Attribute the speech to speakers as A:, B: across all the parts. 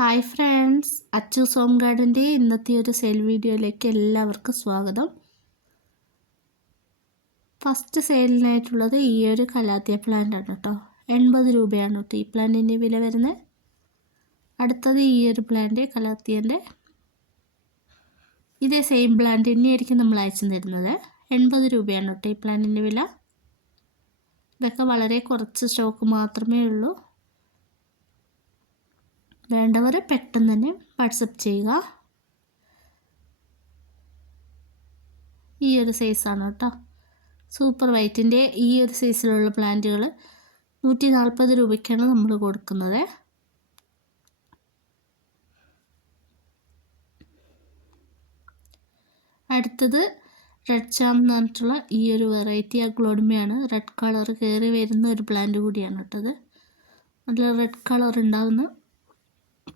A: Hi friends Achu സോം ഗാർഡന്റെ ഇന്നത്തെ ഒരു സെയിൽ വീഡിയോയിലേക്ക് എല്ലാവർക്കും സ്വാഗതം. ഫസ്റ്റ് സെയിലിനായിട്ടുള്ളത് ഈ ഒരു കലാത്തിയ പ്ലാന്റ് ആണ് കേട്ടോ എൺപത് രൂപയാണ് കേട്ടോ ഈ പ്ലാന്റിന്റെ വില വരുന്നത്. അടുത്തത് ഈ ഒരു പ്ലാന്റ് കലാത്തിയന്റെ. ഇതേ സെയിം പ്ലാന്റ് തന്നെയായിരിക്കും നമ്മൾ അയച്ചു തരുന്നത്. എൺപത് രൂപയാണ് കേട്ടോ ഈ പ്ലാന്റിന്റെ വില. ഇതൊക്കെ വളരെ കുറച്ച് സ്റ്റോക്ക് മാത്രമേ ഉള്ളൂ. വേണ്ടവർ പെട്ടെന്ന് തന്നെ വാട്സപ്പ് ചെയ്യുക. ഈ ഒരു സൈസാണ് കേട്ടോ. സൂപ്പർ വൈറ്റിന്റെ ഈ ഒരു സൈസിലുള്ള പ്ലാന്റുകൾ നൂറ്റി നാൽപ്പത് രൂപയ്ക്കാണ് നമ്മൾ കൊടുക്കുന്നത്. അടുത്തത് റെഡ് ചാം എന്ന് പറഞ്ഞിട്ടുള്ള ഈ ഒരു വെറൈറ്റി അഗ്ലോഡ്മയാണ് റെഡ് കളർ കയറി വരുന്ന ഒരു പ്ലാന്റ് കൂടിയാണ് കേട്ടത്. അതിൽ റെഡ് കളർ ഉണ്ടാകുന്ന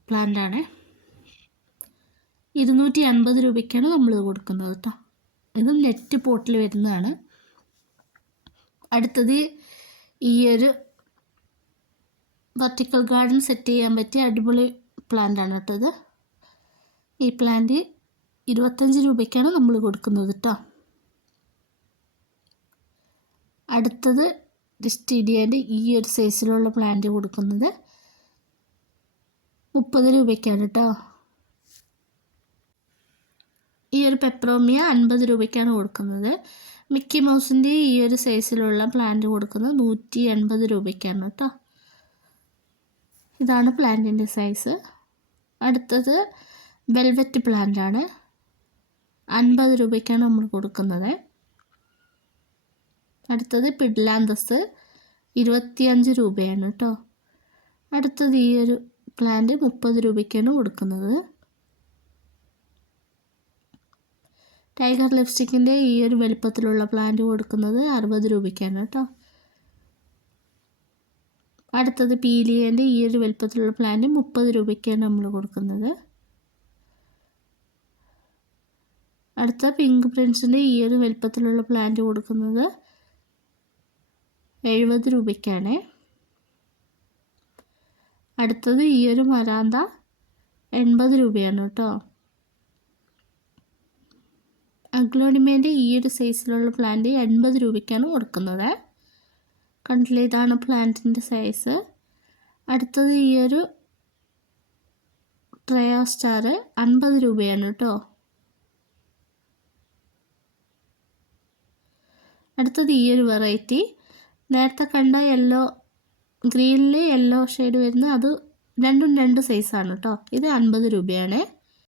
A: പ്ലാന്റാണ് ഇരുന്നൂറ്റി അൻപത് രൂപയ്ക്കാണ് നമ്മൾ കൊടുക്കുന്നത് കേട്ടോ. ഇത് നെറ്റ് പോട്ടിൽ വരുന്നതാണ്. അടുത്തത് ഈ ഒരു വെർട്ടിക്കൽ ഗാർഡൻ സെറ്റ് ചെയ്യാൻ പറ്റിയ അടിപൊളി പ്ലാന്റാണ് കേട്ടത് ഈ പ്ലാന്റ് ഇരുപത്തഞ്ച് രൂപയ്ക്കാണ് നമ്മൾ കൊടുക്കുന്നത് കേട്ടോ. അടുത്തത് ഡിസ്റ്റീഡിയന്റെ ഈ ഒരു സൈസിലുള്ള പ്ലാന്റ് കൊടുക്കുന്നത്. മുപ്പത് രൂപയ്ക്കാണ് കേട്ടോ ഈ ഒരു പെപ്രോമിയ അൻപത് രൂപയ്ക്കാണ് കൊടുക്കുന്നത്. മിക്കി മൗസിന്റെ ഈ ഒരു സൈസിലുള്ള പ്ലാന്റ് കൊടുക്കുന്നത് നൂറ്റി എൺപത് രൂപയ്ക്കാണ് കേട്ടോ ഇതാണ് പ്ലാന്റിന്റെ സൈസ്. അടുത്തത് വെൽവെറ്റ് പ്ലാന്റാണ്. അൻപത് രൂപയ്ക്കാണ് നമ്മൾ കൊടുക്കുന്നത്. അടുത്തത് പിഡ്ലാന്തസ് ഇരുപത്തിയഞ്ച് രൂപയാണ് കേട്ടോ. അടുത്തത് ഈ ഒരു പ്ലാന്റ് മുപ്പത് രൂപയ്ക്കാണ് കൊടുക്കുന്നത്. ടൈഗർ ലിപ്സ്റ്റിക്കിന്റെ ഈ ഒരു വലിപ്പത്തിലുള്ള പ്ലാന്റ് കൊടുക്കുന്നത് അറുപത് രൂപയ്ക്കാണ് കേട്ടോ. അടുത്തത് പീലിയേന്റെ ഈ ഒരു വലിപ്പത്തിലുള്ള പ്ലാന്റ് മുപ്പത് രൂപയ്ക്കാണ് നമ്മൾ കൊടുക്കുന്നത്. അടുത്ത പിങ്ക് പ്രിൻസിന്റെ ഈ ഒരു വലിപ്പത്തിലുള്ള പ്ലാന്റ് കൊടുക്കുന്നത് എഴുപത് രൂപയ്ക്കാണ്. അടുത്തത് ഈ ഒരു മരാന്ത എൺപത് രൂപയാണ് കേട്ടോ. അഗ്ലോണിമേന്റെ ഈ ഒരു സൈസിലുള്ള പ്ലാന്റ് എൺപത് രൂപയ്ക്കാണ് കൊടുക്കുന്നത്. കണ്ടില്ലേ ഇതാണ് പ്ലാന്റിന്റെ സൈസ്. അടുത്തത് ഈ ഒരു ട്രയോ സ്റ്റാർ അൻപത് രൂപയാണ് കേട്ടോ. അടുത്തത് ഈ ഒരു വെറൈറ്റി. നേരത്തെ കണ്ട യെല്ലോ ഗ്രീനിൽ യെല്ലോ ഷെയ്ഡ് വരുന്നത് അത് രണ്ടും രണ്ട് സൈസാണ് കേട്ടോ ഇത് അൻപത് രൂപയാണ്.